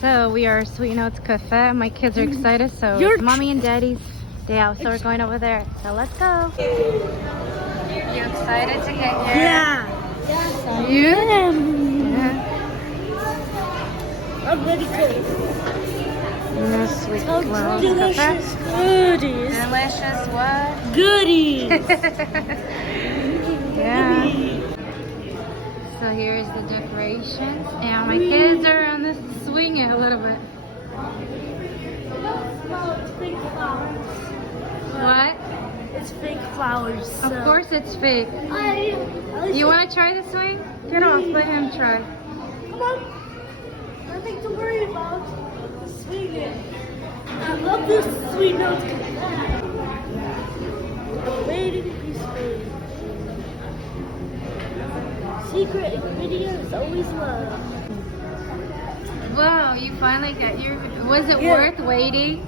So we are Sweet Notes Cafe. My kids are excited, so it's mommy and daddy's day out, so we're going over there. So let's go. You excited to get here? Yeah. Yes, I am. Yeah. I'm ready to. Sweet Oh, Notes delicious Cafe. goodies. Delicious what? Goodies. Yeah. So here's the decorations, and my kids are on this swinging a little bit. It's fake flowers. What? It's fake flowers. So. Of course it's fake. You want to try the swing? Get off, let him try. Come on. Nothing to worry about. Swinging. I love this Sweet Notes Cafe. Waiting peacefully. Secret ingredients always love. Wow, you finally got your... Was it worth waiting?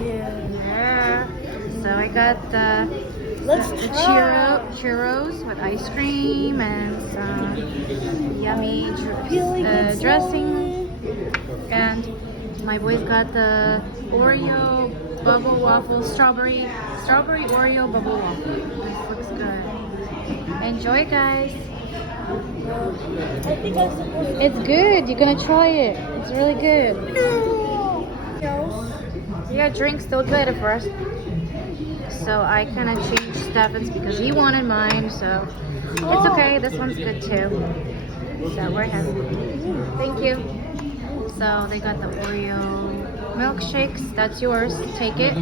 Yeah. So I got the churros with ice cream and some yummy dressing. And my boys got the Oreo bubble waffle, strawberry Oreo bubble waffle. This looks good. Enjoy, guys. I think I'm supposed to. It's good. You're gonna try it. It's really good. Yeah, drinks still good at first. So I kind of changed Stefan's because he wanted mine. So it's okay. This one's good too. So we're happy. Thank you. So they got the Oreo milkshakes. That's yours. Take it.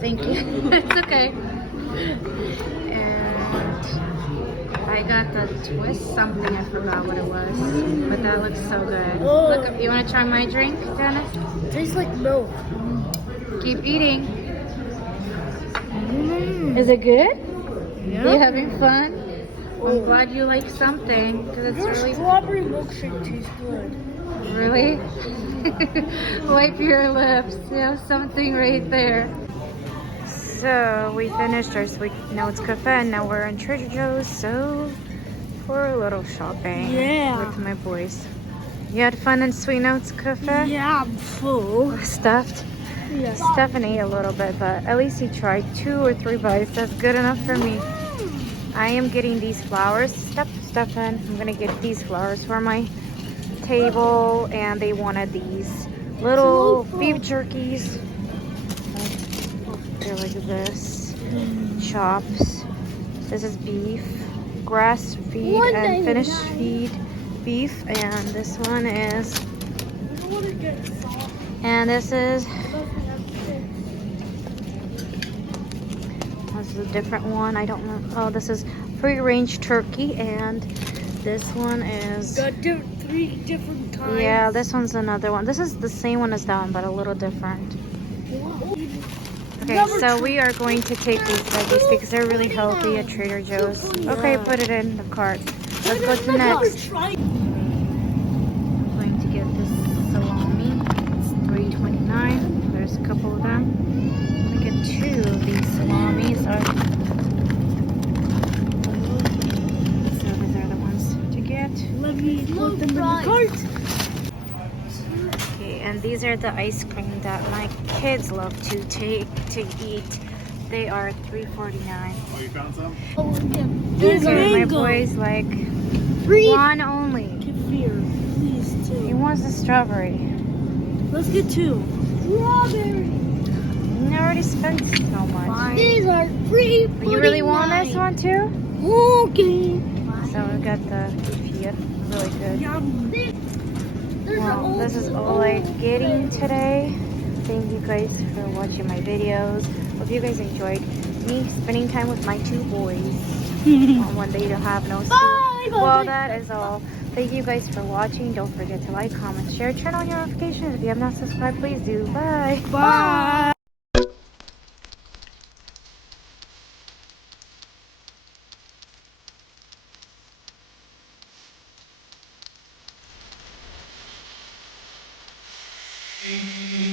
Thank you. It's okay. I got the twist something, I forgot what it was, but that looks so good. Look, you want to try my drink, Dennis? It tastes like milk. Keep eating. Is it good? Yeah. Are you having fun? I'm glad you like something, because it's Your really... strawberry milkshake tastes good. Really? Wipe your lips. You have something right there. So we finished our Sweet Notes Cafe and now we're in Trader Joe's, so for a little shopping with my boys. You had fun in Sweet Notes Cafe? Yeah, I'm full. Stuffed? Yeah. Stefan ate a little bit, but at least he tried 2 or 3 bites. That's good enough for me. I am getting these flowers. Stefan, I'm gonna get these flowers for my table, and they wanted these little beef jerkies. They're like this. Chops. This is beef, grass feed and finished feed beef, and this one is, and this is a different one. I don't know. Oh, this is free range turkey, and this one is 3 different kinds. Yeah, this one's another one. This is the same one as that one, but a little different. Okay, so we are going to take these veggies because they're really healthy at Trader Joe's. Okay, put it in the cart. Let's go to next. I'm going to get this salami. It's $3.29. There's a couple of them. I'm going to get 2 of these salamis. So these are the ones to get. Let me put them in the cart. And these are the ice cream that my kids love to eat. They are $3.49. Oh, you found some? Oh, yeah. Okay, my boy's like one only. Kefir, please, 2. He wants the strawberry. Let's get 2. Strawberry. You already spent so much. These are $3.49. You really want this one too? Okay. So we got the kefir. Really good. Yum. Well, this is all I'm getting today. Thank you guys for watching my videos. Hope you guys enjoyed me spending time with my 2 boys on one day to have no school. Well, that is all. Thank you guys for watching. Don't forget to like, comment, share, turn on your notifications. If you have not subscribed, please do. Bye. Bye. Mm-hmm.